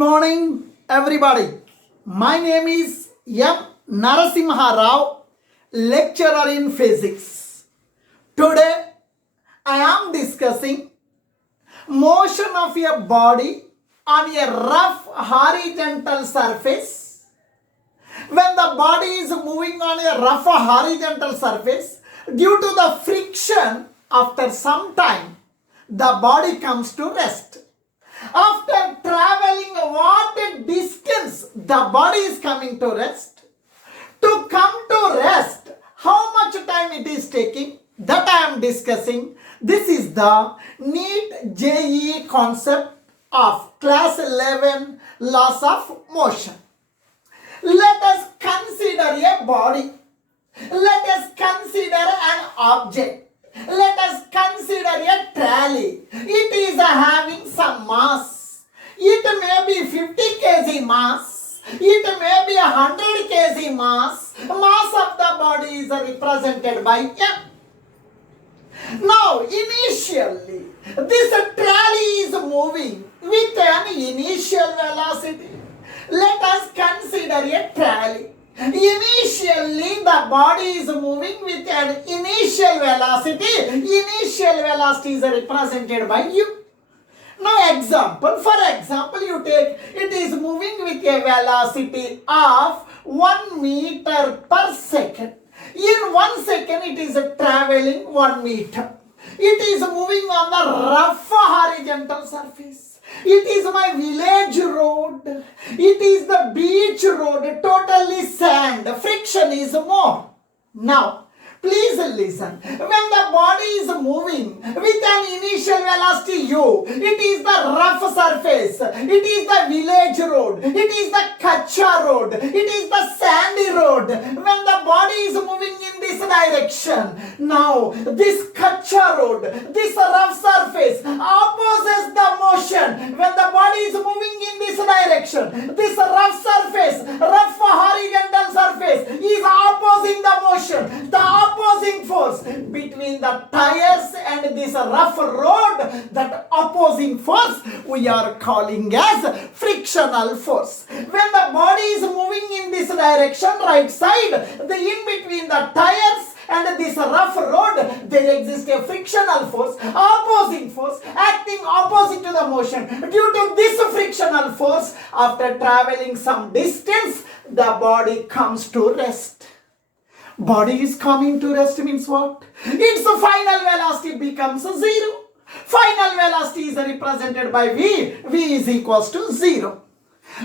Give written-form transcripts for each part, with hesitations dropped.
morning, everybody. My name is Narasimharao, lecturer in physics. Today, I am discussing motion of a body on a rough horizontal surface. When the body is moving on a rough horizontal surface, due to the friction, after some time, the body comes to rest. After traveling what distance the body is coming to rest, to come to rest, how much time it is taking, that I am discussing. This is the Neet JEE concept of class 11 laws of motion. Let us consider a body. Let us consider an object. Let us consider a trolley. It is having some mass. It may be 50 kg mass. It may be 100 kg mass. Mass of the body is represented by M. Now, initially, this trolley is moving with an initial velocity. Let us consider a trolley. Initially, the body is moving with an initial velocity. Initial velocity is represented by U. Now, for example, you take, it is moving with a velocity of 1 meter per second. In 1 second, it is traveling 1 meter. It is moving on the rough horizontal surface. It is my village road. It is the beach road, totally sand. Friction is more. Now, please listen. When the body is moving with an initial velocity u, it is the rough surface. It is the village road. It is the kacha road. It is the sandy road. When the body is moving in this direction, now this kacha road, this rough surface opposes the motion. When the body is moving in this direction, this rough surface, rough horizontal surface is opposing the motion. The opposing force between the tires and this rough road, that opposing force we are calling as frictional force. When the body is moving in this direction, right side, the in between the tires and this rough road, there exists a frictional force, opposing force, acting opposite to the motion. Due to this frictional force, after traveling some distance, the body comes to rest. Body is coming to rest means what? Its final velocity becomes 0. Final velocity is represented by V. V is equals to 0.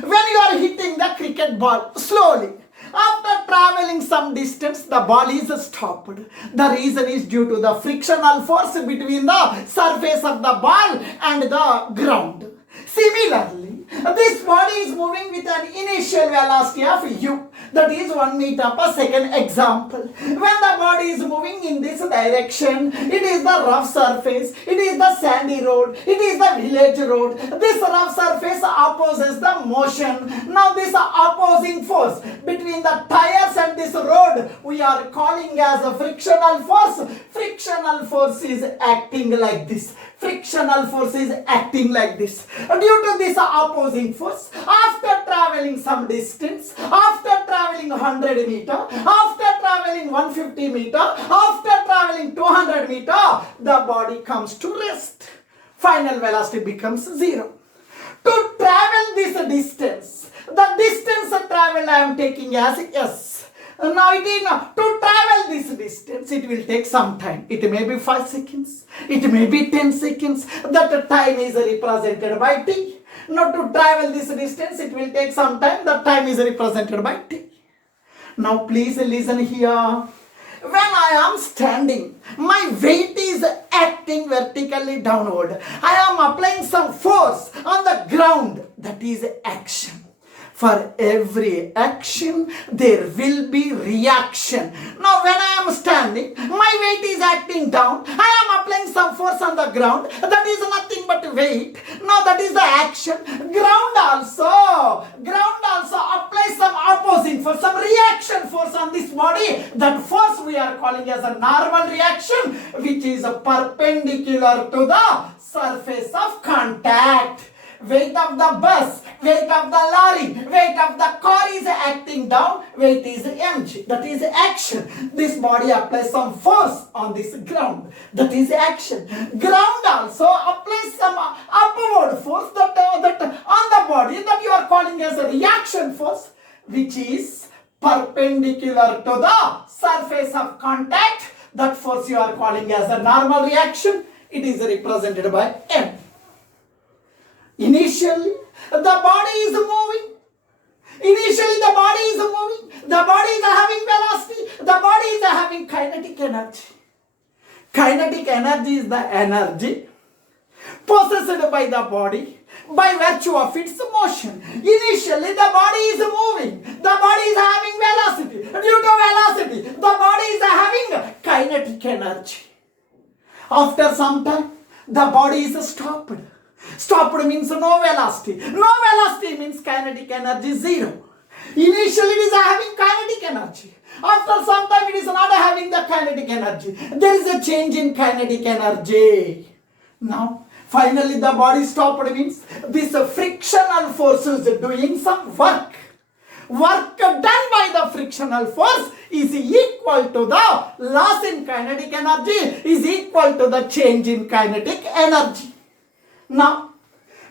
When you are hitting the cricket ball slowly, after traveling some distance, the ball is stopped. The reason is due to the frictional force between the surface of the ball and the ground. Similarly, this body is moving with an initial velocity of u, that is 1 meter per second. Example, when the body is moving in this direction, it is the rough surface, it is the sandy road, it is the village road. This rough surface opposes the motion. Now this opposing force between the tires and this road we are calling as a frictional force. Frictional force is acting like this. Frictional force is acting like this. Due to this opposing force, after traveling some distance, after traveling 100 meter, after traveling 150 meter, after traveling 200 meter, the body comes to rest. Final velocity becomes 0. To travel this distance, the distance traveled I am taking as S. Now to travel this distance, it will take some time. It may be 5 seconds. It may be 10 seconds. That time is represented by T. Now to travel this distance, it will take some time. That time is represented by T. Now please listen here. When I am standing, my weight is acting vertically downward. I am applying some force on the ground. That is action. For every action, there will be reaction. Now, when I am standing, my weight is acting down. I am applying some force on the ground. That is nothing but weight. Now, that is the action. Ground also applies some opposing force, some reaction force on this body. That force we are calling as a normal reaction, which is perpendicular to the surface of contact. weight of the bus, weight of the lorry, weight of the car is acting down, weight is mg. That is action. This body applies some force on this ground. That is action. Ground also applies some upward force that on the body that you are calling as a reaction force, which is perpendicular to the surface of contact. That force you are calling as a normal reaction. It is represented by M. Initially, the body is moving. Initially, the body is moving. The body is having velocity. The body is having kinetic energy. Kinetic energy is the energy possessed by the body by virtue of its motion. Initially, the body is moving. The body is having velocity. Due to velocity, the body is having kinetic energy. After some time, the body is stopped. Stopped means no velocity. No velocity means kinetic energy zero. Initially, it is having kinetic energy. After some time, it is not having the kinetic energy. There is a change in kinetic energy. Now, finally, the body stopped means this frictional force is doing some work. Work done by the frictional force is equal to the loss in kinetic energy is equal to the change in kinetic energy. Now,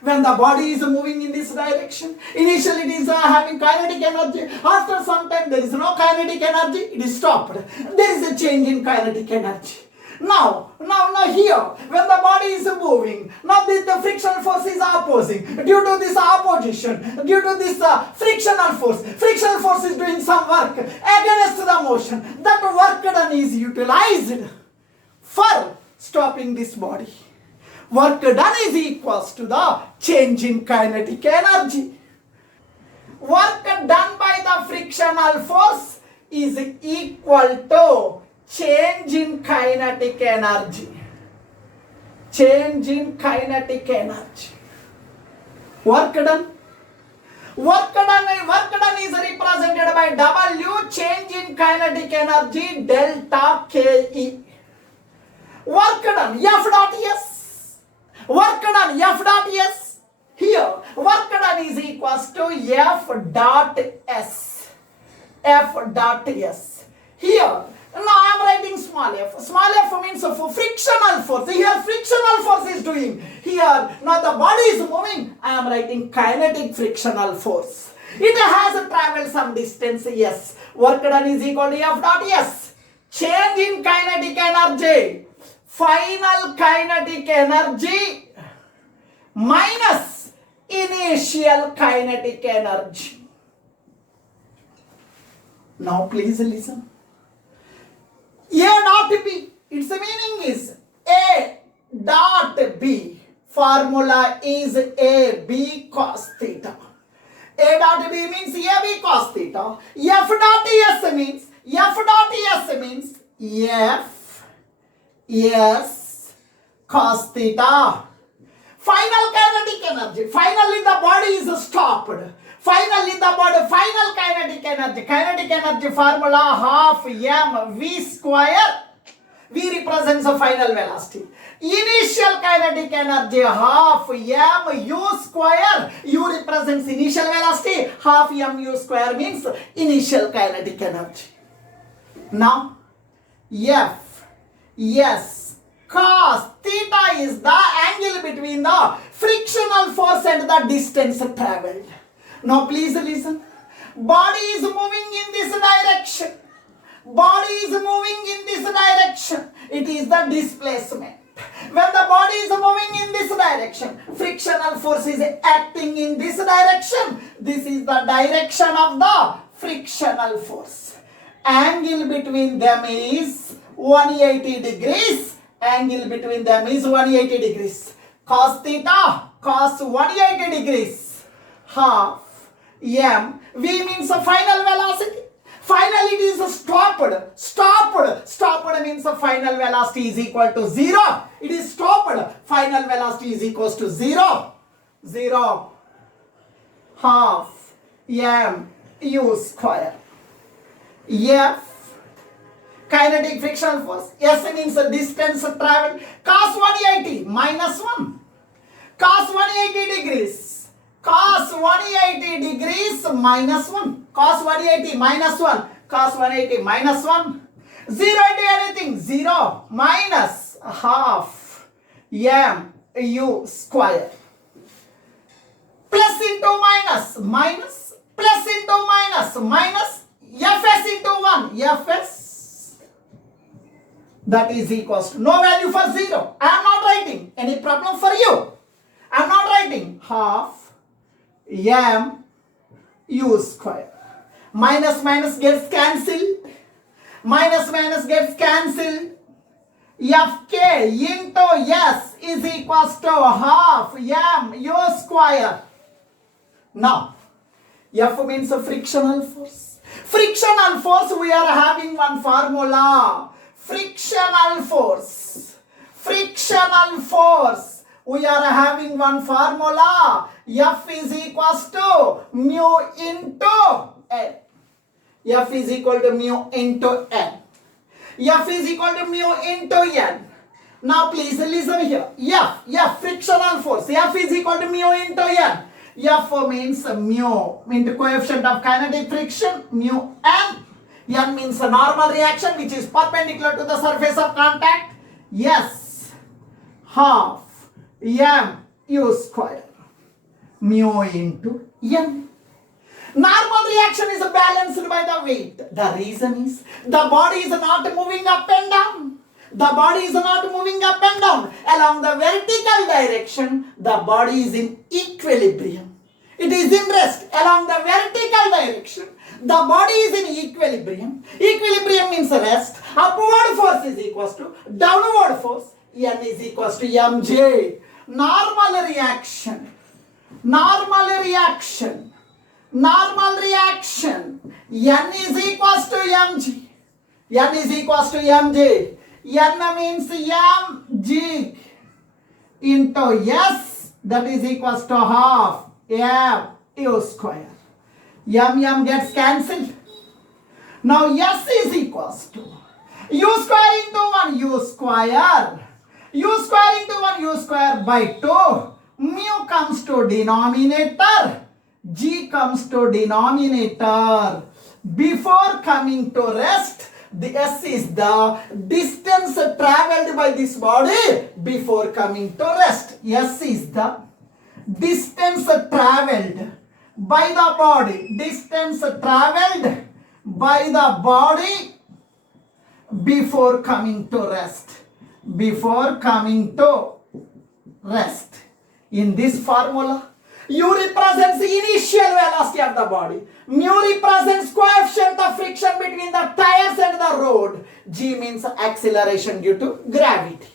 when the body is moving in this direction, initially it is having kinetic energy. After some time there is no kinetic energy, it is stopped. There is a change in kinetic energy. Now here, when the body is moving, now the frictional force is opposing. Due to this opposition, due to this frictional force is doing some work against the motion. That work done is utilized for stopping this body. Work done is equals to the change in kinetic energy. Work done by the frictional force is equal to change in kinetic energy. Change in kinetic energy. Work done. Work done is represented by W, change in kinetic energy, delta Ke. Work done, F dot S. Work done, F dot S. Here, work done is equals to F dot S. F dot S. Here, now I am writing small f. Small f means for frictional force. Here frictional force is doing. Here, now the body is moving. I am writing kinetic frictional force. It has traveled some distance, yes. Work done is equal to F dot S. Change in kinetic energy. Final kinetic energy minus initial kinetic energy. Now please listen. A dot B, its meaning is A dot B. Formula is AB cos theta. A dot B means AB cos theta. F dot S means F S cos theta. Final kinetic energy. Finally the body is stopped. Finally the body, final kinetic energy. Kinetic energy formula half mv square. V represents the final velocity. Initial kinetic energy half mu square. U represents initial velocity. Half mu square means initial kinetic energy. Now F S cos theta is the angle between the frictional force and the distance traveled. Now please listen. Body is moving in this direction. Body is moving in this direction. It is the displacement. When the body is moving in this direction, frictional force is acting in this direction. This is the direction of the frictional force. Angle between them is 180 degrees. Angle between them is 180 degrees. Cos theta, cos 180 degrees. Half m. V means the final velocity. Finally it is stopped. Stopped means the final velocity is equal to 0. It is stopped. Final velocity is equals to 0. 0. Half m u square. F kinetic frictional force. S means the distance traveled. Cos 180 minus 1. Cos 180 degrees. Cos 180 degrees minus 1. Cos 180 minus 1. Cos 180 minus 1. 0 into anything. 0 minus half mu square. Plus into minus. Minus. Plus into minus. Minus. Fs into 1. Fs. That is equals to no value for 0. I am not writing. Any problem for you? I am not writing. Half mu square. Minus minus gets cancelled. Minus minus gets cancelled. Fk into S is equals to half mu square. Now, F means a frictional force. Frictional force, we are having one formula. Frictional force. Frictional force. We are having one formula. F is equals to mu into N. F is equal to mu into N. F is equal to mu into N. Now please listen here. F, frictional force. F is equal to mu into N. F means mu into coefficient of kinetic friction, mu N. N means a normal reaction which is perpendicular to the surface of contact. Yes, half mu square. Mu into N. Normal reaction is balanced by the weight. The reason is the body is not moving up and down. The body is not moving up and down. Along the vertical direction, the body is in equilibrium. It is in rest. Along the vertical direction, the body is in equilibrium. Equilibrium means rest. Upward force is equals to downward force. N is equals to mj. Normal reaction. Normal reaction. Normal reaction. N is equals to mg. N is equals to mj. N means mg into S, that is equals to half mu square. M gets cancelled. Now S is equals to u square into 1 u square. U square into 1 u square by 2. Mu comes to denominator. G comes to denominator. Before coming to rest, the S is the distance traveled by this body before coming to rest. S is the distance traveled by the body. Distance traveled by the body before coming to rest. Before coming to rest. In this formula, U represents the initial velocity of the body. Mu represents coefficient of friction between the tires and the road. G means acceleration due to gravity.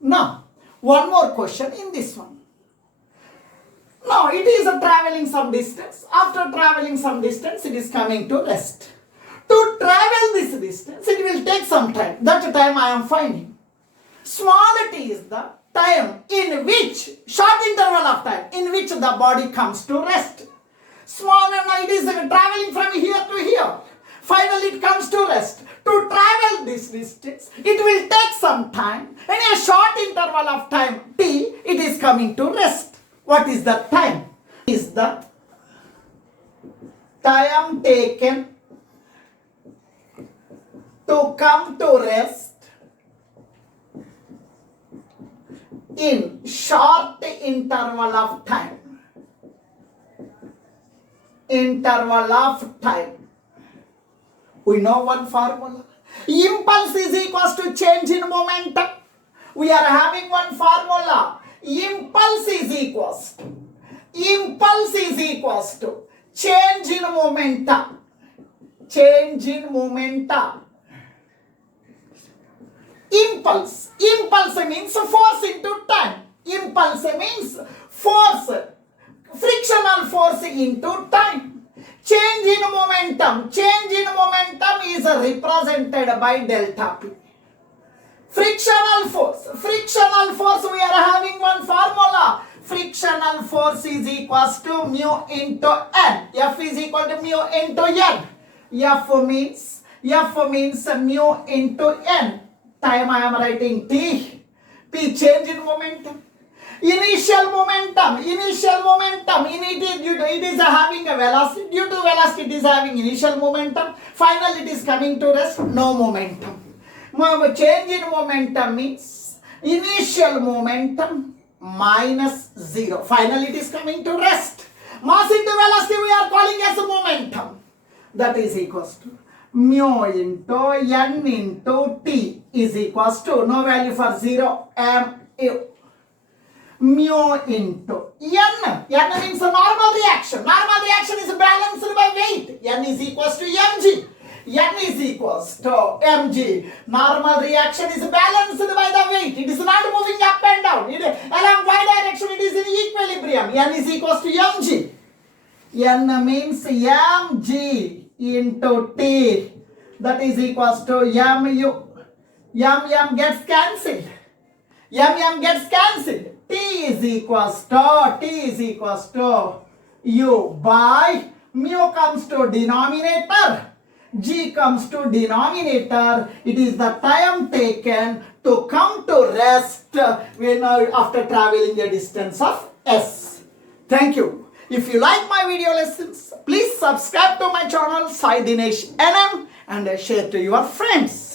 Now, one more question in this one. Now, it is traveling some distance. After traveling some distance, it is coming to rest. To travel this distance, it will take some time. That time I am finding. Small t is the time in which, short interval of time, in which the body comes to rest. Small and it is traveling from here to here. Finally it comes to rest. To travel this distance, it will take some time. In a short interval of time, t, it is coming to rest. What is the time? Is the time taken to come to rest in short interval of time. Interval of time. We know one formula. Impulse is equals to change in momentum. We are having one formula. Impulse is equals to change in momentum. Change in momentum. Impulse. Impulse means force into time. Impulse means force. Frictional force into time. Change in momentum. Change in momentum is represented by delta P. Frictional force. Frictional force, we are having one formula. Frictional force is equals to mu into N. F is equal to mu into N. F means mu into N. Time I am writing T. P, change in momentum. Initial momentum, it is having a velocity, due to velocity it is having initial momentum, finally it is coming to rest, no momentum. Change in momentum means initial momentum minus 0, finally it is coming to rest. Mass into velocity we are calling as momentum. That is equals to mu into n into t is equals to, no value for 0, mu. Mu into n. N means a normal reaction. Normal reaction is balanced by weight. N is equals to mg. N is equals to mg. Normal reaction is balanced by the weight. It is not moving up and down. Along y direction it is in equilibrium. N is equals to mg. N means mg into t. That is equals to mu. M gets cancelled. M gets cancelled. T is equals to u by mu comes to denominator, g comes to denominator. It is the time taken to come to rest when after traveling a distance of s. Thank you. If you like my video lessons, please subscribe to my channel Sai Dinesh NM and share to your friends.